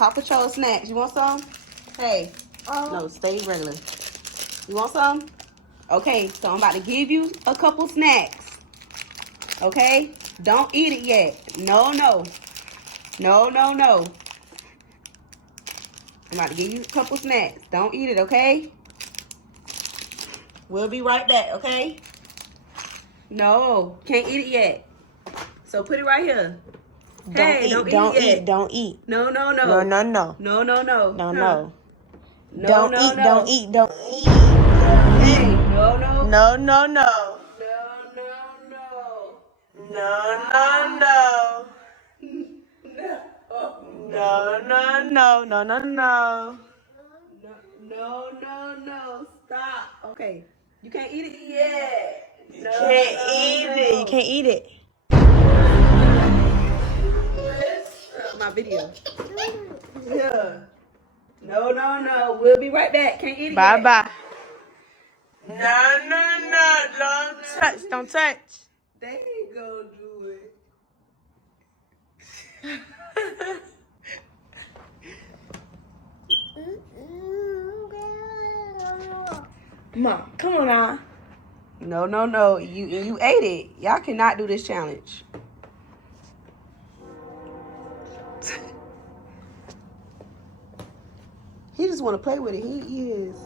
Paw Patrol snacks. You want some? Hey. No, stay regular. You want some? Okay, so I'm about to give you a couple snacks. Okay? Don't eat it yet. No. No. I'm about to give you a couple snacks. Don't eat it, okay? We'll be right back, okay? No, can't eat it yet. So put it right here. Don't eat it. Don't eat. No. No. No. Don't eat. Hey, no. No. No. No. Stop. Okay. You can't eat it yet. You can't eat it. My video. Yeah. No. We'll be right back. Can't eat it yet. Bye. No. Don't touch. They ain't gonna do it. Mom, come on now. No. You ate it. Y'all cannot do this challenge. He just want to play with it. He is.